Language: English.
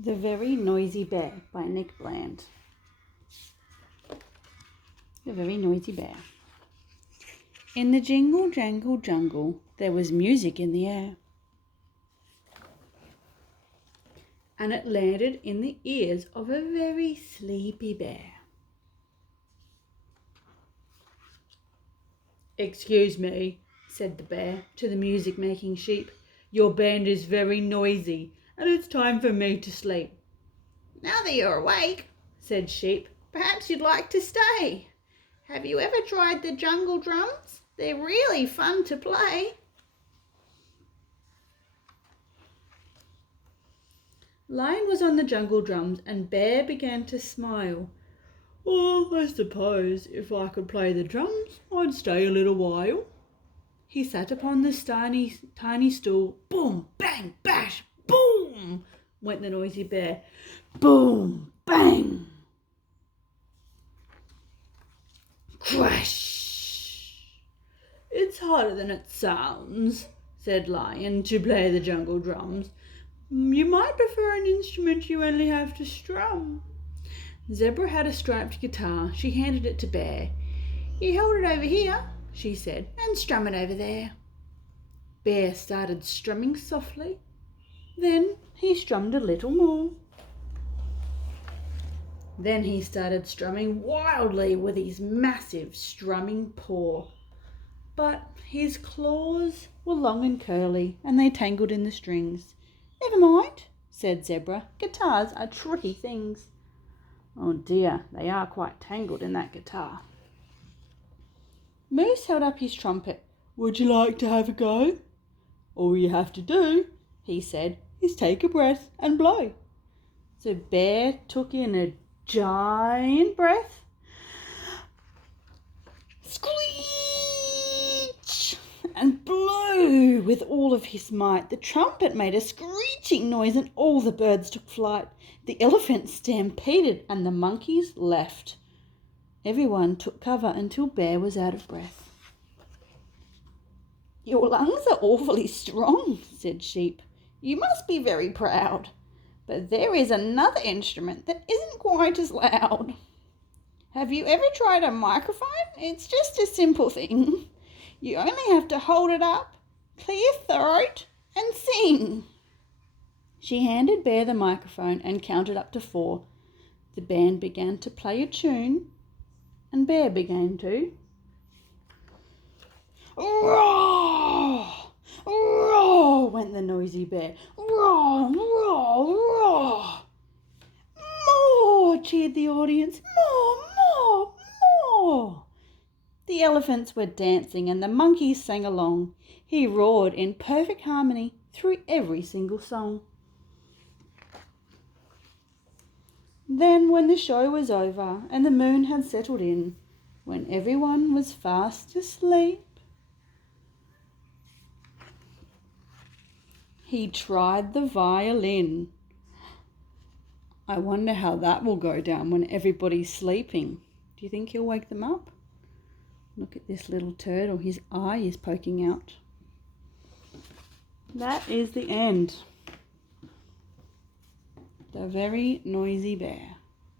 The Very Noisy Bear by Nick Bland. The Very Noisy Bear. In the jingle jangle jungle, there was music in the air. And it landed in the ears of a very sleepy bear. "Excuse me," said the bear to the music-making sheep. "Your band is very noisy, and it's time for me to sleep." "Now that you're awake," said Sheep, "perhaps you'd like to stay. Have you ever tried the jungle drums? They're really fun to play." Lion was on the jungle drums, and Bear began to smile. "Oh, I suppose if I could play the drums, I'd stay a little while." He sat upon the tiny stool. Boom, bang, bash, boom, went the noisy bear. Boom, bang. Crash. "It's harder than it sounds," said Lion, "to play the jungle drums. You might prefer an instrument you only have to strum." Zebra had a striped guitar. She handed it to Bear. "You hold it over here," she said, "and strum it over there." Bear started strumming softly. Then he strummed a little more. Then he started strumming wildly with his massive strumming paw. But his claws were long and curly, and they tangled in the strings. "Never mind," said Zebra. "Guitars are tricky things." "Oh dear, they are quite tangled in that guitar." Moose held up his trumpet. "Would you like to have a go? All you have to do," he said, "is take a breath and blow." So Bear took in a giant breath. Screech! And blew with all of his might. The trumpet made a screeching noise, and all the birds took flight. The elephants stampeded, and the monkeys left. Everyone took cover until Bear was out of breath. "Your lungs are awfully strong," said Sheep. "You must be very proud. But there is another instrument that isn't quite as loud. Have you ever tried a microphone? It's just a simple thing. You only have to hold it up, clear your throat, and sing." She handed Bear the microphone and counted up to 4. The band began to play a tune, and Bear began to. "Roar! Roar!" went the noisy bear. "Roar! Roar! Roar!" "More!" cheered the audience. "More! More! More!" The elephants were dancing, and the monkeys sang along. He roared in perfect harmony through every single song. Then, when the show was over and the moon had settled in, when everyone was fast asleep, he tried the violin. I wonder how that will go down when everybody's sleeping. Do you think he'll wake them up? Look at this little turtle. His eye is poking out. That is the end. The Very Noisy Bear.